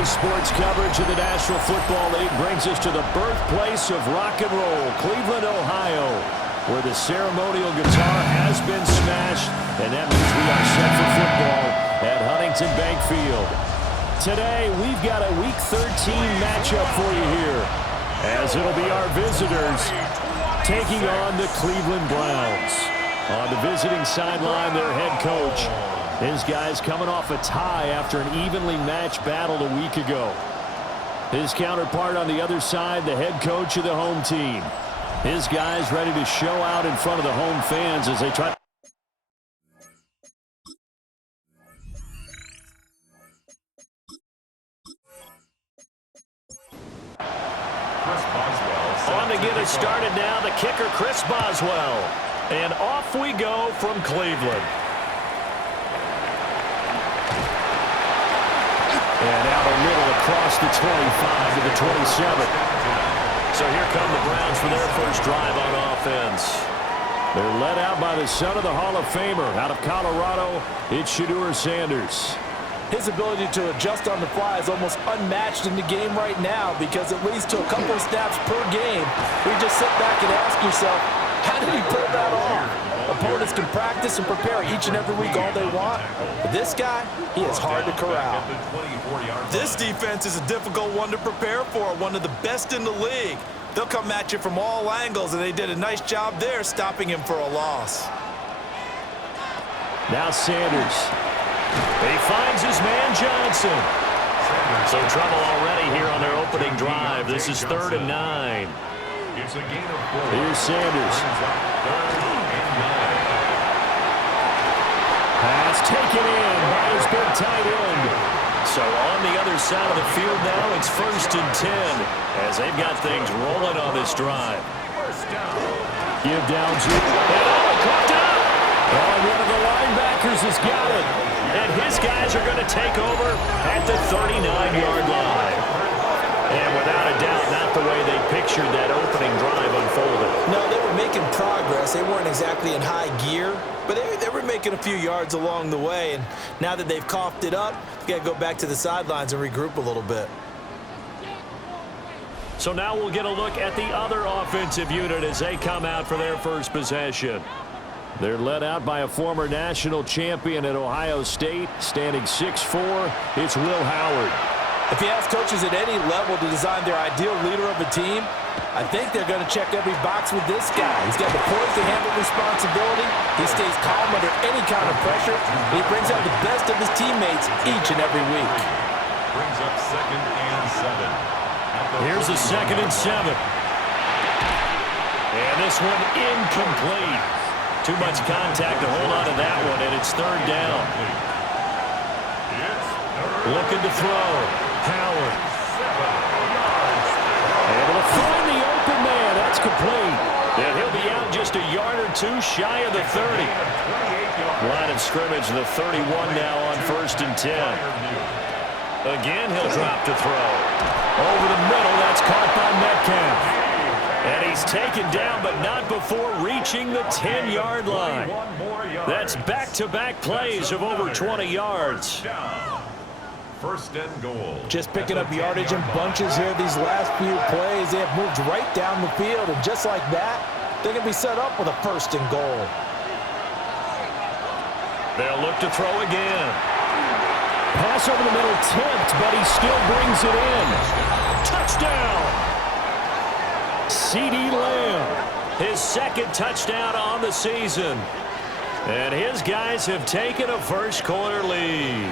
Today's sports coverage of the National Football League brings us to the birthplace of rock and roll, Cleveland, Ohio, where the ceremonial guitar has been smashed, and that means we are set for football at Huntington Bank Field. Today, we've got a Week 13 matchup for you here, as it'll be our visitors taking on the Cleveland Browns. On the visiting sideline, their head coach. His guys coming off a tie after an evenly matched battle a week ago. His counterpart on the other side, the head coach of the home team. His guys ready to show out in front of the home fans as they try. On to get us started now, the kicker, Chris Boswell. And off we go from Cleveland. And out a little across the 25 to the 27. So here come the Browns for their first drive on offense. They're led out by the son of the Hall of Famer out of Colorado. It's Shedeur Sanders. His ability to adjust on the fly is almost unmatched in the game right now because it leads to a couple of snaps per game. You just sit back and ask yourself, how did he pull that off? Opponents can practice and prepare each and every week all they want. But this guy, he is hard to corral. This defense is a difficult one to prepare for, one of the best in the league. They'll come at you from all angles, and they did a nice job there stopping him for a loss. Now Sanders. He finds his man Johnson. So trouble already here on their opening drive. This is 3rd and 9. Here's Sanders. Pass taken in by his big tight end. So on the other side of the field now, it's 1st and 10 as they've got things rolling on this drive. Give down to caught up. One of the linebackers has got it. And his guys are going to take over at the 39-yard line. And without a doubt, not the way they pictured that opening drive unfolded. No, they were making progress. They weren't exactly in high gear, but they were making a few yards along the way. And now that they've coughed it up, they've got to go back to the sidelines and regroup a little bit. So now we'll get a look at the other offensive unit as they come out for their first possession. They're led out by a former national champion at Ohio State, standing 6'4". It's Will Howard. If you ask coaches at any level to design their ideal leader of a team, I think they're going to check every box with this guy. He's got the poise to handle responsibility. He stays calm under any kind of pressure. And he brings out the best of his teammates each and every week. Brings up 2nd and 7. Here's a 2nd and 7. And this one incomplete. Too much contact to hold on to that one, and it's 3rd down. Looking to throw. Howard. Able to find the open man. That's complete. And he'll be out just a yard or two shy of the 30. Line of scrimmage, the 31 now on 1st and 10. Again, he'll drop to throw. Over the middle, that's caught by Metcalf. And he's taken down, but not before reaching the 10-yard line. That's back-to-back plays of over 20 yards. 1st and goal. Just picking up yardage in bunches here these last few plays. They have moved right down the field, and just like that, they're going to be set up with a 1st and goal. They'll look to throw again. Pass over the middle, tipped, but he still brings it in. Touchdown! CeeDee Lamb, his 2nd touchdown on the season. And his guys have taken a first-quarter lead.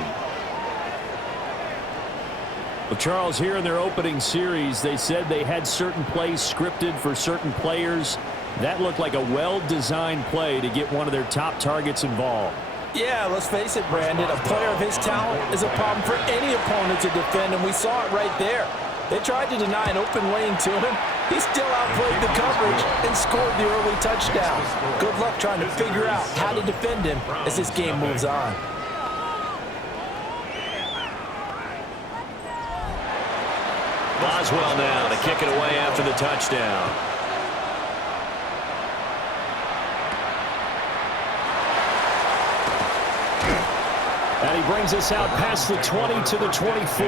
Well, Charles, here in their opening series, they said they had certain plays scripted for certain players. That looked like a well-designed play to get one of their top targets involved. Yeah, let's face it, Brandon. A player of his talent is a problem for any opponent to defend, and we saw it right there. They tried to deny an open lane to him. He still outplayed the coverage and scored the early touchdown. Good luck trying to figure out how to defend him as this game moves on. Boswell now to kick it away after the touchdown. And he brings us out past the 20 to the 24.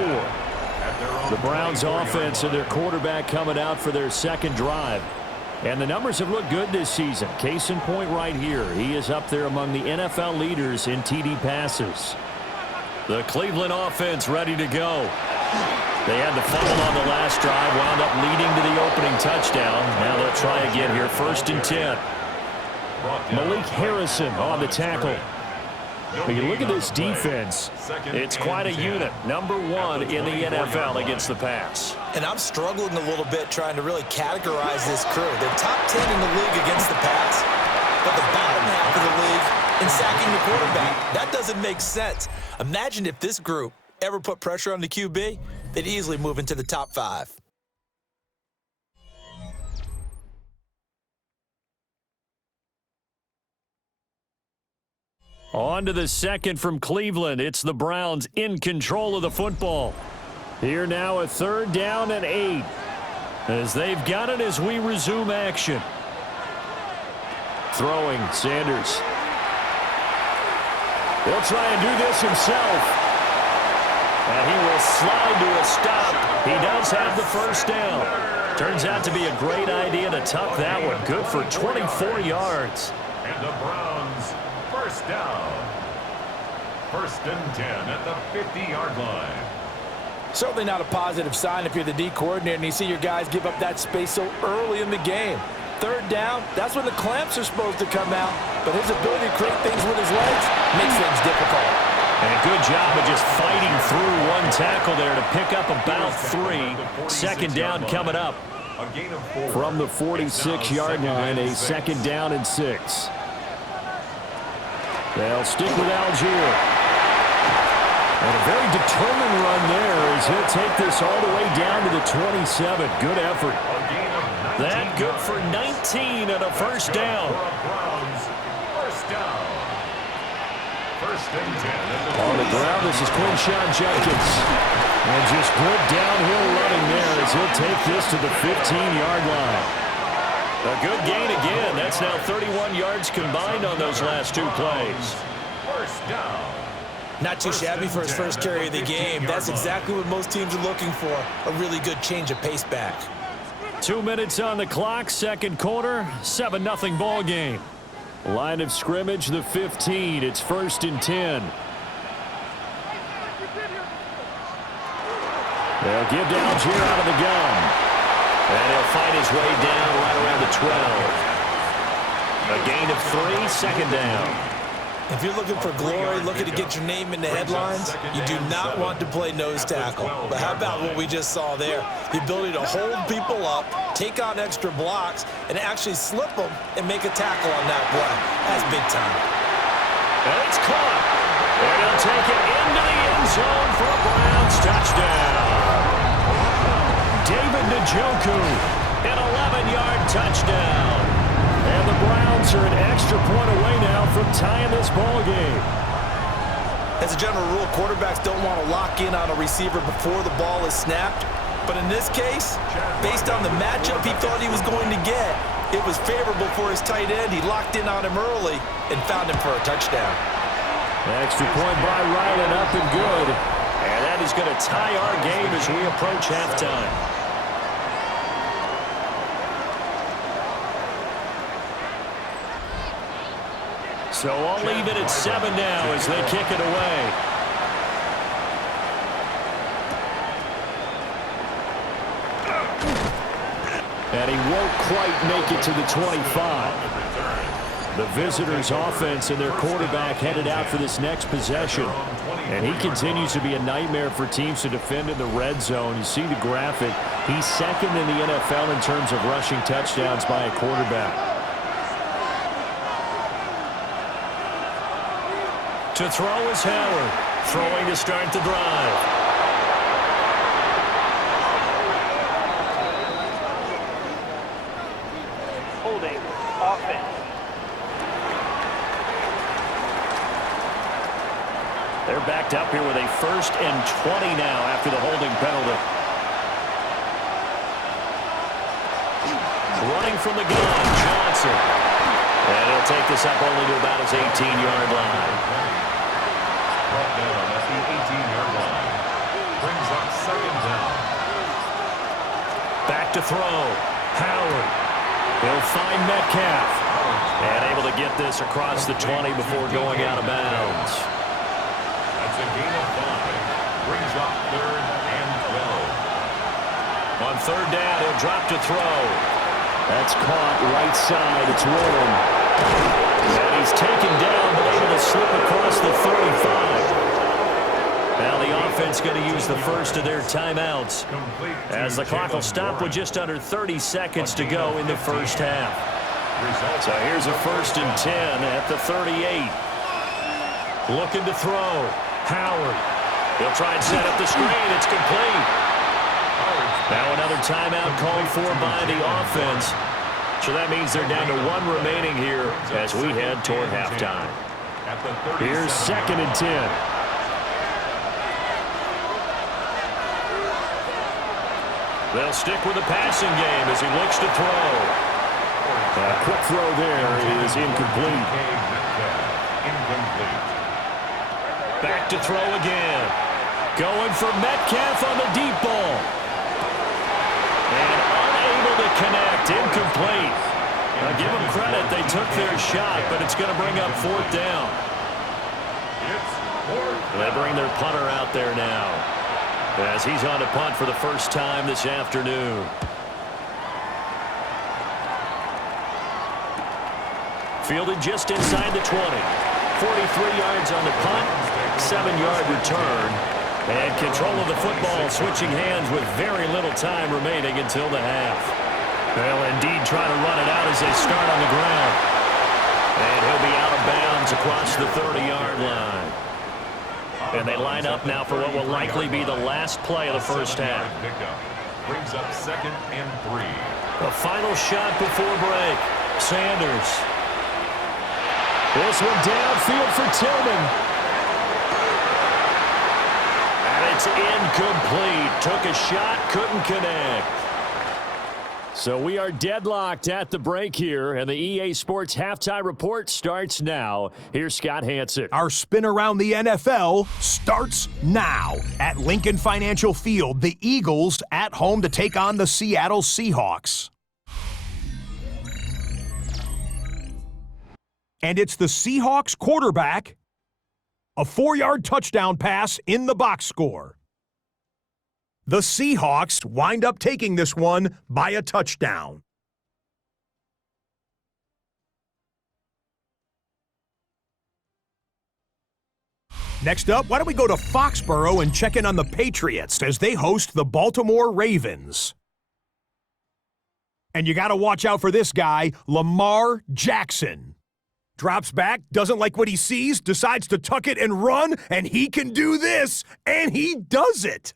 At their own The Browns 24-yard offense and line. their quarterback coming out for their second drive. And the numbers have looked good this season. Case in point right here. He is up there among the NFL leaders in TD passes. The Cleveland offense ready to go. They had the fumble on the last drive, wound up leading to the opening touchdown. Now they'll try again here, 1st and 10. Malik Harrison on the tackle. When you look at this defense, it's quite a unit. Number 1 in the NFL against the pass. And I'm struggling a little bit trying to really categorize this crew. They're top 10 in the league against the pass, but the bottom half of the league in sacking the quarterback. That doesn't make sense. Imagine if this group ever put pressure on the QB, they'd easily move into the top 5. On to the second from Cleveland. It's the Browns in control of the football. Here now a 3rd down and 8. As they've got it as we resume action. Throwing, Sanders. He'll try and do this himself. And he will slide to a stop. He does have the 1st down. Turns out to be a great idea to tuck that one. Good for 24 yards. And the Browns, 1st down. 1st and 10 at the 50-yard line. Certainly not a positive sign if you're the D coordinator and you see your guys give up that space so early in the game. 3rd down, that's when the clamps are supposed to come out, but his ability to create things with his legs makes things difficult. And a good job of just fighting through one tackle there to pick up about 3. 2nd down coming up. A gain of 4. From the 46-yard line, a 2nd down and 6. They'll stick with Algier. And a very determined run there as he'll take this all the way down to the 27. Good effort. That good for 19 and a 1st down. Browns, 1st down. 1st and 10. On the ground, this is Quinshawn Judkins. And just good downhill running there as he'll take this to the 15-yard line. A good gain again. That's now 31 yards combined on those last 2 plays. 1st down. Not too shabby for his first carry of the game. That's exactly what most teams are looking for, a really good change of pace back. 2 minutes on the clock, 2nd quarter, 7-0 ball game. Line of scrimmage, the 15. It's 1st and 10. They'll give to Algier out of the gun. And he'll fight his way down right around the 12. A gain of 3, 2nd down. If you're looking for glory, looking to get your name in the headlines, you do not want to play nose tackle. But how about what we just saw there? The ability to hold people up, take on extra blocks, and actually slip them and make a tackle on that play. That's big time. And it's caught. And he'll take it into the end zone for a Browns touchdown. David Njoku, an 11-yard touchdown. And the Browns are an extra point away now from tying this ball game. As a general rule, quarterbacks don't want to lock in on a receiver before the ball is snapped. But in this case, based on the matchup he thought he was going to get, it was favorable for his tight end. He locked in on him early and found him for a touchdown. Extra point by Ryland, up and good. And that is going to tie our game as we approach halftime. So I'll leave it at 7 now as they kick it away. And he won't quite make it to the 25. The visitors' offense and their quarterback headed out for this next possession. And he continues to be a nightmare for teams to defend in the red zone. You see the graphic. He's 2nd in the NFL in terms of rushing touchdowns by a quarterback. To throw is Howard. Throwing to start the drive. Holding offense. They're backed up here with a 1st and 20 now after the holding penalty. Running from the gun, Johnson. And he'll take this up only to about his 18-yard line. Brought down at the 18-yard line. Brings up 2nd down. back to throw. Howard. He'll find Metcalf. And able to get this across the 20 before going out of bounds. That's a gain of 5. Brings up 3rd and 12. On 3rd down, he'll drop to throw. That's caught right side. It's rolling. And he's taken down, but able to slip across the 35. Now the offense going to use the first of their timeouts as the clock will stop with just under 30 seconds to go in the first half. So here's a 1st and 10 at the 38. Looking to throw. Howard. He'll try and set up the screen. It's complete. Now another timeout called for by the offense. So that means they're down to 1 remaining here as we head toward halftime. Here's 2nd and 10. They'll stick with the passing game as he looks to throw. A quick throw there is incomplete. Back to throw again. Going for Metcalf on the deep ball. And unable to connect. Incomplete. Now give them credit. They took their shot, but it's going to bring up 4th down. They bring their punter out there now, as he's on to punt for the first time this afternoon. Fielded just inside the 20. 43 yards on the punt, 7-yard return. And control of the football switching hands with very little time remaining until the half. They'll indeed try to run it out as they start on the ground. And he'll be out of bounds across the 30-yard line. And they line up now for what will likely be the last play of the first half. Brings up 2nd and 3. The final shot before break. Sanders. This one downfield for Tillman. And it's incomplete. Took a shot, couldn't connect. So we are deadlocked at the break here, and the EA Sports Halftime Report starts now. Here's Scott Hanson. Our spin around the NFL starts now. At Lincoln Financial Field, the Eagles at home to take on the Seattle Seahawks. And it's the Seahawks quarterback, a 4-yard touchdown pass in the box score. The Seahawks wind up taking this one by a touchdown. Next up, why don't we go to Foxborough and check in on the Patriots as they host the Baltimore Ravens. And you got to watch out for this guy, Lamar Jackson. Drops back, doesn't like what he sees, decides to tuck it and run, and he can do this, and he does it.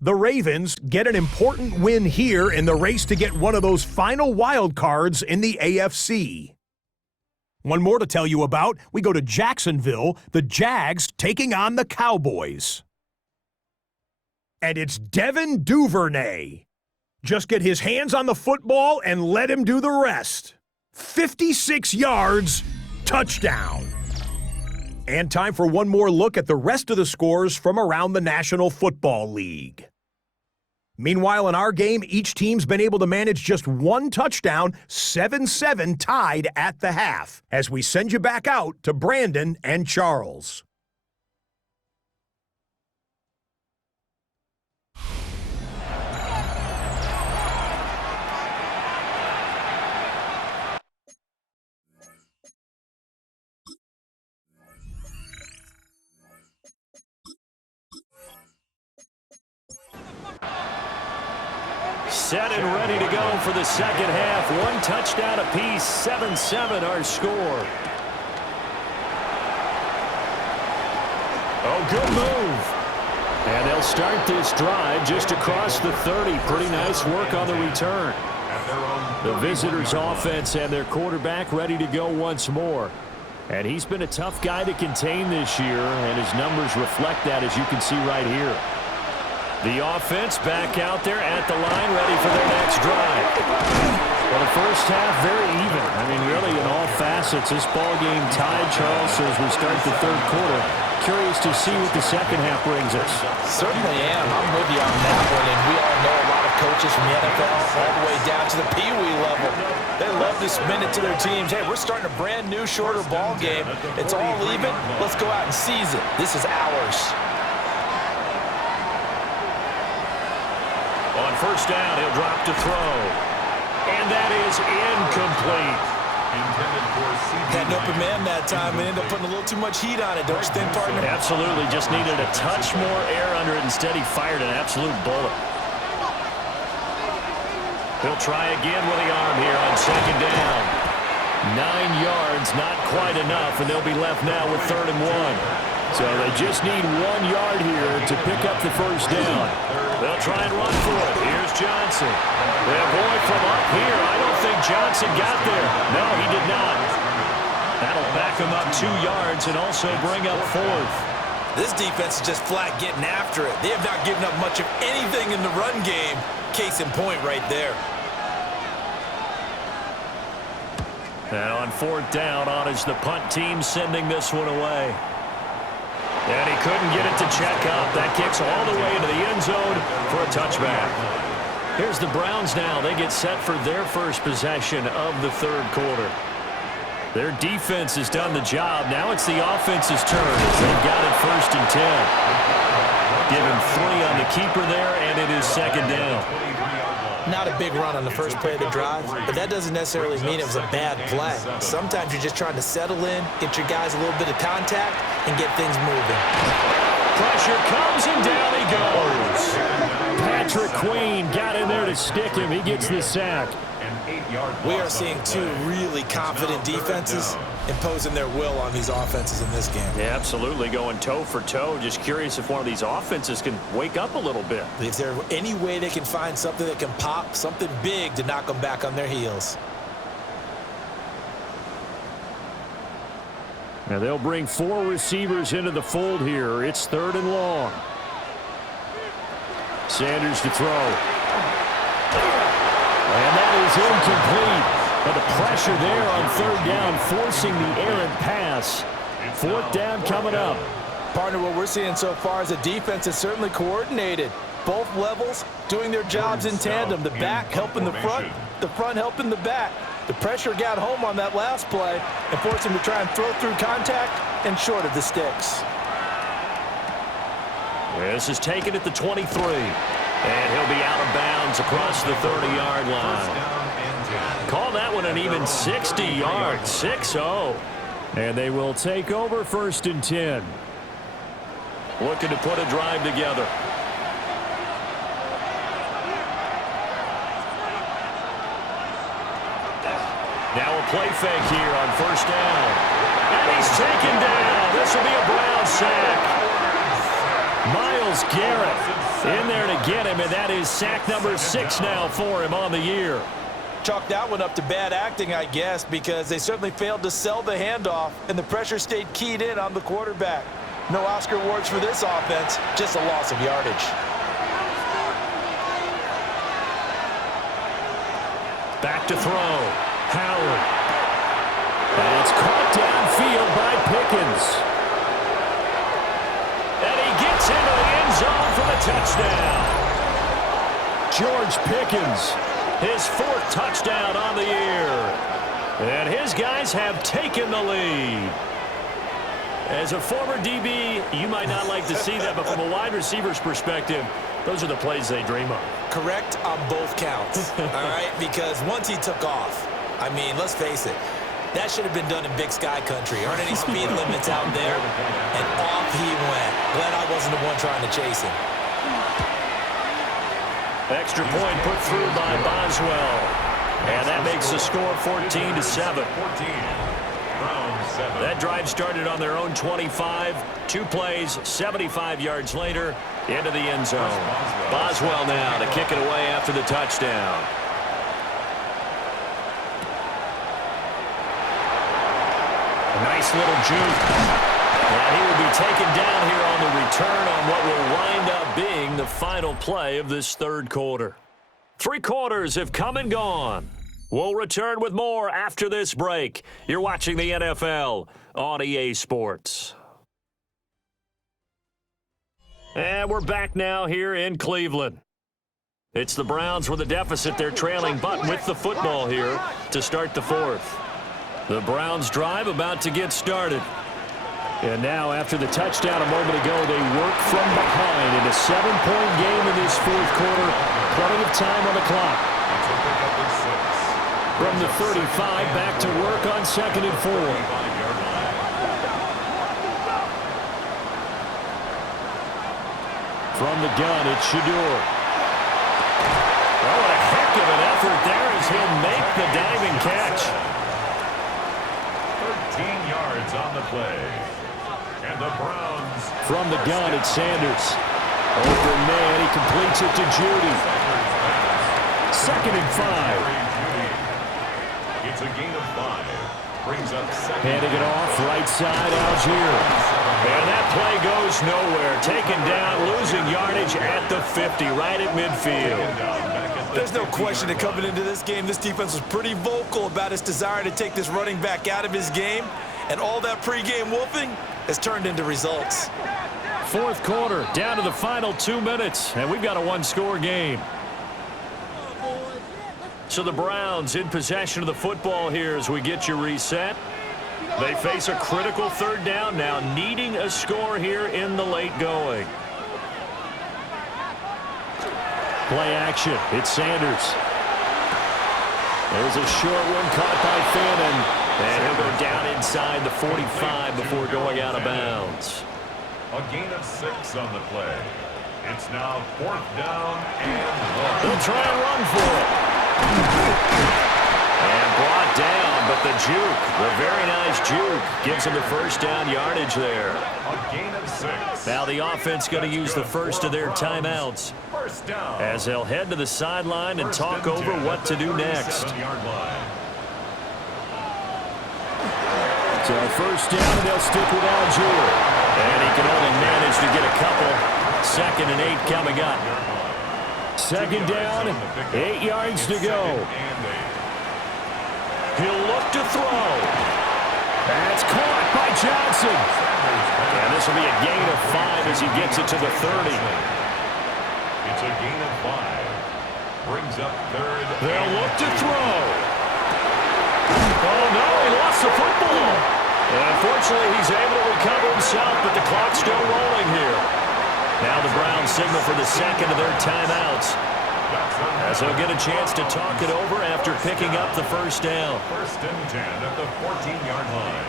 The Ravens get an important win here in the race to get one of those final wild cards in the AFC. One more to tell you about. We go to Jacksonville, the Jags taking on the Cowboys. And it's Devin Duvernay. Just get his hands on the football and let him do the rest. 56 yards, touchdown. And time for one more look at the rest of the scores from around the National Football League. Meanwhile, in our game, each team's been able to manage just one touchdown, 7-7 tied at the half, as we send you back out to Brandon and Charles. Set and ready to go for the second half. One touchdown apiece, 7-7 our score. Oh, good move. And they'll start this drive just across the 30. Pretty nice work on the return. The visitors' offense and their quarterback ready to go once more. And he's been a tough guy to contain this year, and his numbers reflect that, as you can see right here. The offense back out there at the line, ready for their next drive. Well, the first half, very even. I mean, really, in all facets, this ball game tied, Charles. So as we start the third quarter, curious to see what the second half brings us. Certainly am. I'm with you on that one. And we all know a lot of coaches from the NFL all the way down to the Pee-wee level. They love to spin it to their teams. Hey, we're starting a brand new, shorter ball game. It's all even. Let's go out and seize it. This is ours. On first down, he'll drop to throw. And that is incomplete. Had an open man that time and ended up putting a little too much heat on it, don't you think, partner? Absolutely. Just needed a touch more air under it. Instead, he fired an absolute bullet. He'll try again with the arm here on second down. 9 yards, not quite enough, and they'll be left now with 3rd and 1. So they just need 1 yard here to pick up the first down. They'll try and run for it. Here's Johnson. Their boy from up here. I don't think Johnson got there. No, he did not. That'll back him up 2 yards and also bring up 4th. This defense is just flat getting after it. They have not given up much of anything in the run game. Case in point right there. And on 4th down, on is the punt team sending this one away. And he couldn't get it to check up. That kicks all the way into the end zone for a touchback. Here's the Browns now. They get set for their first possession of the third quarter. Their defense has done the job. Now it's the offense's turn as they've got it 1st and 10. Give him 3 on the keeper there, and it is 2nd down. Not a big run on the first play of the drive, but that doesn't necessarily mean it was a bad play. Sometimes you're just trying to settle in, get your guys a little bit of contact, and get things moving. Pressure comes, and down he goes. Patrick Queen got in there to stick him. He gets the sack. We are seeing 2 really confident defenses imposing their will on these offenses in this game. Yeah, absolutely, going toe for toe. Just curious if one of these offenses can wake up a little bit. Is there any way they can find something that can pop, something big to knock them back on their heels? Now they'll bring 4 receivers into the fold here. It's 3rd and long. Sanders to throw. And that is incomplete. But the pressure there on 3rd down, forcing the errant pass. 4th down coming up. Partner, what we're seeing so far is the defense is certainly coordinated. Both levels doing their jobs in tandem. The back helping the front helping the back. The pressure got home on that last play and forced him to try and throw through contact and short of the sticks. This is taken at the 23. And he'll be out of bounds across the 30-yard line. Call that one an even 60 yards, 6-0. And they will take over 1st and 10. Looking to put a drive together. Now a play fake here on 1st down. And he's taken down. This will be a Brown sack. Myles Garrett in there to get him, and that is sack number 6 now for him on the year. Chalk that one up to bad acting, I guess, because they certainly failed to sell the handoff, and the pressure stayed keyed in on the quarterback. No Oscar awards for this offense, just a loss of yardage. Back to throw. Howard. And it's caught downfield by Pickens. And he gets into the end zone for the touchdown. George Pickens, his 4th touchdown on the year. And his guys have taken the lead. As a former DB, you might not like to see that, but from a wide receiver's perspective, those are the plays they dream of. Correct on both counts, all right? Because once he took off, I mean, let's face it, that should have been done in Big Sky Country. Aren't any speed limits out there? And off he went. Glad I wasn't the one trying to chase him. Extra point put through by Boswell. And that makes the score 14-7. That drive started on their own 25. 2 plays, 75 yards later, into the end zone. Boswell now to kick it away after the touchdown. A nice little juke. And he will be taken down here on the return on what will wind up being the final play of this third quarter. 3 quarters have come and gone. We'll return with more after this break. You're watching the NFL on EA Sports. And we're back now here in Cleveland. It's the Browns with a deficit. They're trailing, but with the football here to start the fourth. The Browns drive about to get started. And now, after the touchdown a moment ago, they work from behind in a 7-point game in this fourth quarter. Plenty of time on the clock. From the 35, back to work on 2nd and 4. From the gun, it's Shador. Oh, what a heck of an effort there as he'll make the diving catch. 13 yards on the play. And the Browns. From the gun, it's Sanders. Open man, he completes it to Judy. 2nd and 5. It's a gain of 5. Brings up 2nd. Handing it off, right side, Algier. And that play goes nowhere. Taken down, losing yardage at the 50, right at midfield. There's no question that coming into this game, this defense was pretty vocal about its desire to take this running back out of his game. And all that pregame wolfing has turned into results. Fourth quarter, down to the final 2 minutes, and we've got a one-score game. So the Browns in possession of the football here as we get you reset. They face a critical third down now, needing a score here in the late going. Play action. It's Sanders. There's a short one caught by Fannin. And he'll go down inside the 45 before going out of bounds. A gain of 6 on the play. It's now 4th down and 1. They'll try and run for it. And brought down, but the juke, the very nice juke, gives him the first down yardage there. A gain of 6. Now the offense going to use the first of their timeouts First down. as they'll head to the sideline and talk over what to do next. So first down, and they'll stick with Algier. And he can only manage to get a couple. 2nd and 8 coming up. 2nd down, 8 yards to go. He'll look to throw. That's caught by Johnson. And this will be a gain of 5 as he gets it to the 30. It's a gain of 5. Brings up 3rd. They'll look to throw. Oh, no, he lost the football. And unfortunately, he's able to recover himself, but the clock's still rolling here. Now the Browns signal for the second of their timeouts, as they'll get a chance to talk it over after picking up the first down. 1st and 10 at the 14-yard line.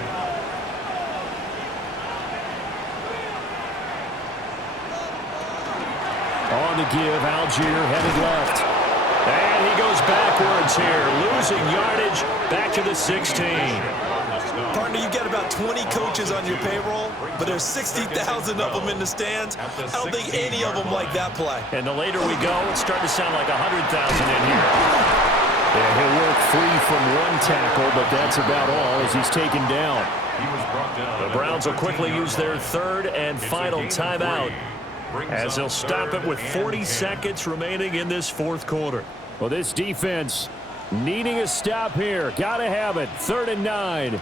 On the give, Algier headed left. And he goes backwards here, losing yardage back to the 16. Partner, you got about 20 coaches on your payroll, but there's 60,000 of them in the stands. I don't think any of them like that play. And the later we go, it's starting to sound like 100,000 in here. Yeah, he'll work free from one tackle, but that's about all as he's taken down. The Browns will quickly use their 3rd and final timeout as they'll stop it with 40 seconds remaining in this fourth quarter. Well, this defense needing a stop here. Got to have it. 3rd and 9.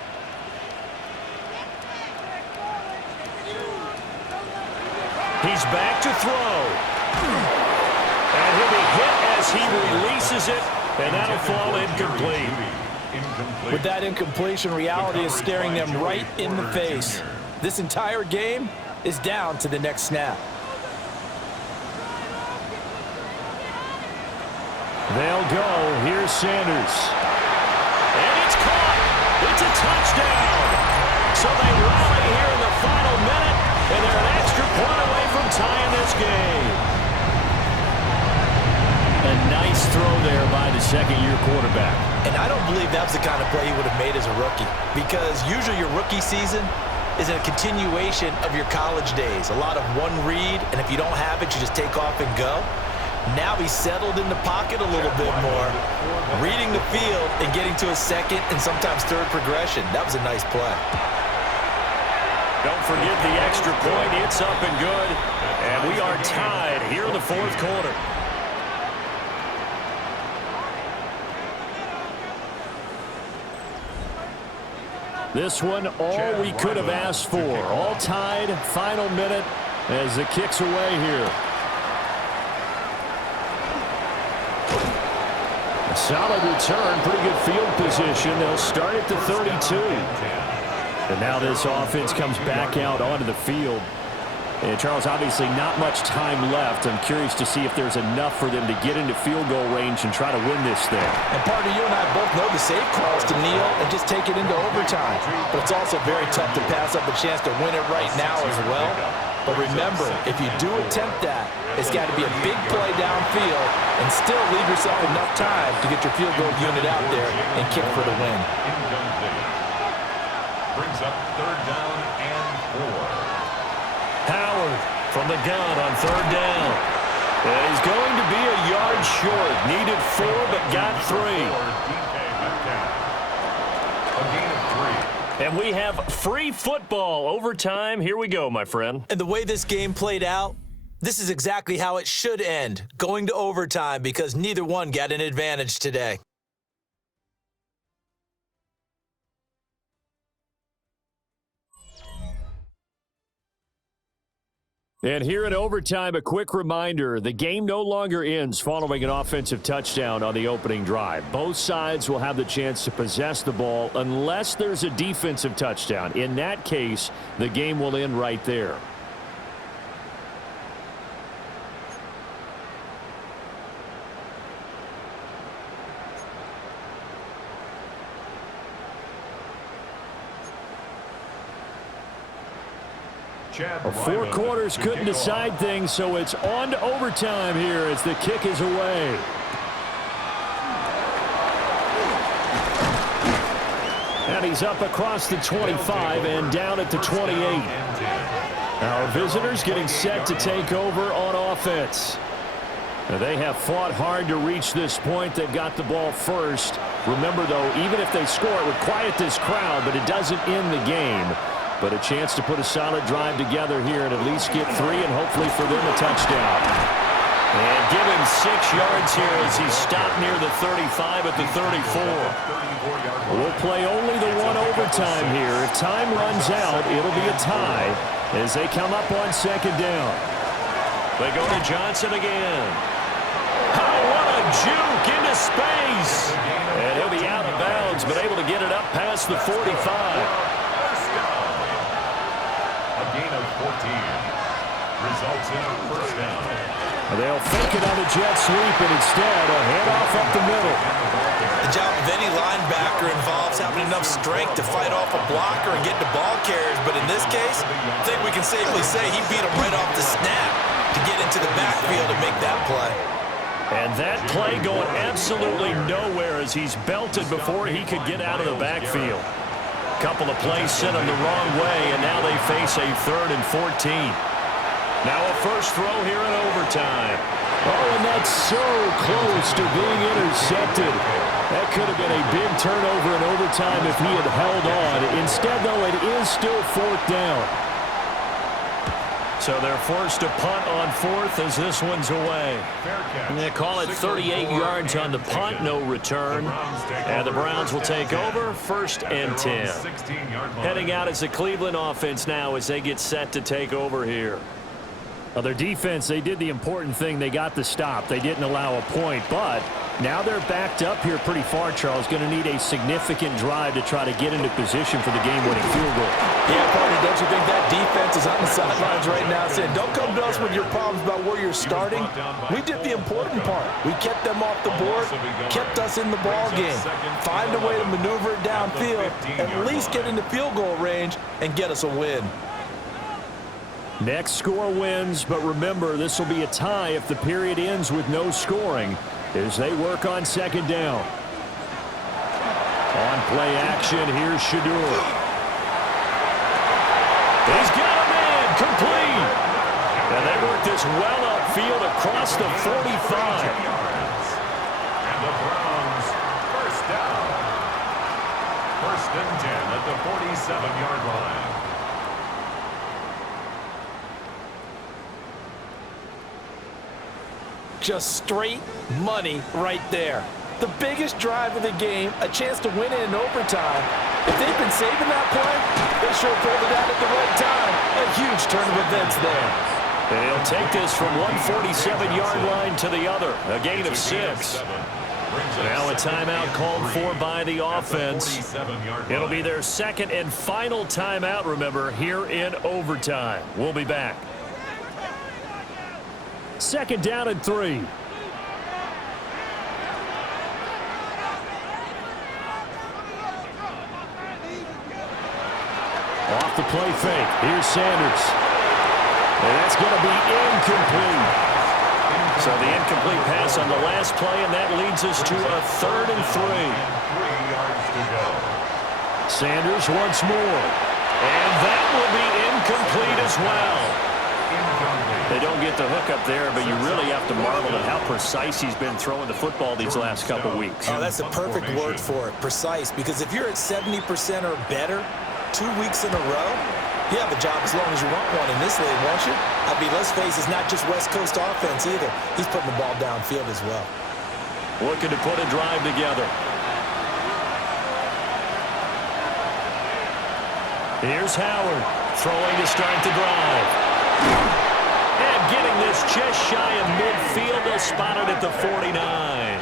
He's back to throw. And he'll be hit as he releases it, and that'll fall incomplete. With that incompletion, reality is staring them right in the face. This entire game is down to the next snap. They'll go. Here's Sanders. And it's caught. It's a touchdown. So they rally here in the final minute, and they're an extra point away from tying this game. A nice throw there by the second-year quarterback. And I don't believe that was the kind of play he would have made as a rookie, because usually your rookie season is a continuation of your college days. A lot of one read, and if you don't have it, you just take off and go. Now he's settled in the pocket a little bit more, reading the field and getting to a second and sometimes third progression. That was a nice play. Don't forget the extra point. It's up and good. And we are tied here in the fourth quarter. This one, all we could have asked for. All tied, final minute as the kick's away here. A solid return, pretty good field position. They'll start at the 32. And now this offense comes back out onto the field. And Charles, obviously not much time left. I'm curious to see if there's enough for them to get into field goal range and try to win this thing. And partner, you and I both know the safe calls to kneel and just take it into overtime. But it's also very tough to pass up a chance to win it right now as well. But remember, if you do attempt that, it's got to be a big play downfield and still leave yourself enough time to get your field goal unit out there and kick for the win. Brings up 3rd down and 4. Howard from the gun on 3rd down. And he's going to be a yard short. Needed 4, but got 3. A gain of 3. And we have free football overtime. Here we go, my friend. And the way this game played out, this is exactly how it should end, going to overtime, because neither one got an advantage today. And here in overtime, a quick reminder, the game no longer ends following an offensive touchdown on the opening drive. Both sides will have the chance to possess the ball unless there's a defensive touchdown. In that case, the game will end right there. Well, 4 quarters couldn't decide things, so it's on to overtime here as the kick is away. And he's up across the 25 and down at the 28. Our visitors getting set to take over on offense. Now, they have fought hard to reach this point. They've got the ball first. Remember, though, even if they score, it would quiet this crowd, but it doesn't end the game. But a chance to put a solid drive together here and at least get 3 and hopefully for them a touchdown. And give him 6 yards here as he's stopped near the 35 at the 34. We'll play only the 1 overtime here. If time runs out, it'll be a tie as they come up on 2nd down. They go to Johnson again. Oh, what a juke into space. And he'll be out of bounds, but able to get it up past the 45. Gain of 14. Results in a 1st down. They'll fake it on a jet sweep, and instead a handoff up the middle. The job of any linebacker involves having enough strength to fight off a blocker and get to ball carriers. But in this case, I think we can safely say he beat him right off the snap to get into the backfield and make that play. And that play going absolutely nowhere as he's belted before he could get out of the backfield. Couple of plays sent him the wrong way, and now they face a 3rd and 14. Now a first throw here in overtime. Oh, and that's so close to being intercepted. That could have been a big turnover in overtime if he had held on. Instead, though, it is still 4th down. So they're forced to punt on 4th as this one's away. And they call it 38 yards on the punt, no return. And the Browns will take over 1st and 10. Heading out as the Cleveland offense now as they get set to take over here. Well, their defense, they did the important thing. They got the stop. They didn't allow a point, but now they're backed up here pretty far, Charles. Going to need a significant drive to try to get into position for the game-winning field goal. Yeah, partner, don't you think that defense is on the sidelines right now saying, don't come to us with your problems about where you're starting? We did the important part. We kept them off the board, kept us in the ball game. Find a way to maneuver it downfield, at least get into field goal range, and get us a win. Next score wins, but remember, this will be a tie if the period ends with no scoring as they work on 2nd down. On play action, here's Shadur. He's got a man, complete. And they work this well upfield across the 45. And the Browns, 1st down. 1st and 10 at the 47-yard line. Just straight money right there. The biggest drive of the game, a chance to win it in overtime, If they've been saving that play, they sure pulled it out at the right time. A huge turn of events there. And he'll take this from 147-yard line to the other. A gain of 6. Now a timeout called for by the offense. It'll be their second and final timeout, remember, here in overtime. We'll be back. Second down and 3. Off the play fake. Here's Sanders. And that's going to be incomplete. So the incomplete pass on the last play, and that leads us to a 3rd and 3. 3 yards to go. Sanders once more. And that will be incomplete as well. They don't get the hook up there, but you really have to marvel at how precise he's been throwing the football these last couple weeks. Oh, that's the perfect word for it, precise. Because if you're at 70% or better 2 weeks in a row, you have a job as long as you want one in this league, won't you? I mean, let's face it, it's not just West Coast offense either. He's putting the ball downfield as well. Looking to put a drive together. Here's Howard throwing to start the drive. And getting this just shy of midfield. They'll spot it at the 49.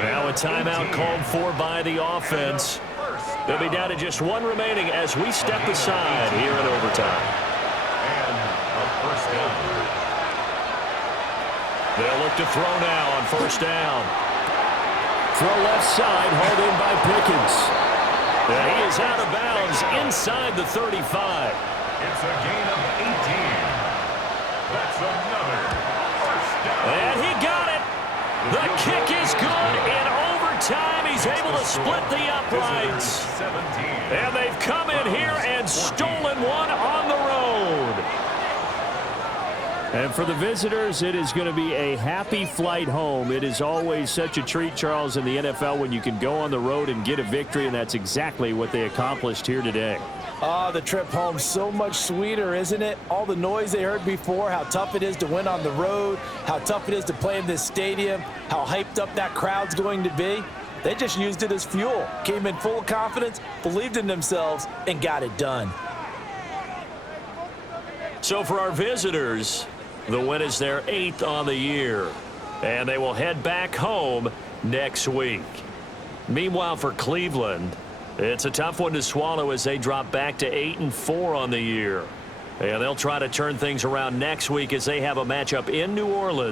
Now a timeout called for by the offense. They'll be down to just 1 remaining as we step aside here in overtime. And a first down. They'll look to throw now on first down. Throw left side, hauled in by Pickens. And he is out of bounds inside the 35. It's a gain of 18. That's another first down. And he got it. The kick is good in overtime. He's able to split the uprights. And they've come in here and stolen one on the road. And for the visitors, it is going to be a happy flight home. It is always such a treat, Charles, in the NFL when you can go on the road and get a victory, and that's exactly what they accomplished here today. Oh, the trip home so much sweeter, isn't it? All the noise they heard before, how tough it is to win on the road, how tough it is to play in this stadium, how hyped up that crowd's going to be. They just used it as fuel, came in full of confidence, believed in themselves, and got it done. So for our visitors, the win is their 8th on the year, and they will head back home next week. Meanwhile, for Cleveland, it's a tough one to swallow as they drop back to 8-4 on the year. And they'll try to turn things around next week as they have a matchup in New Orleans.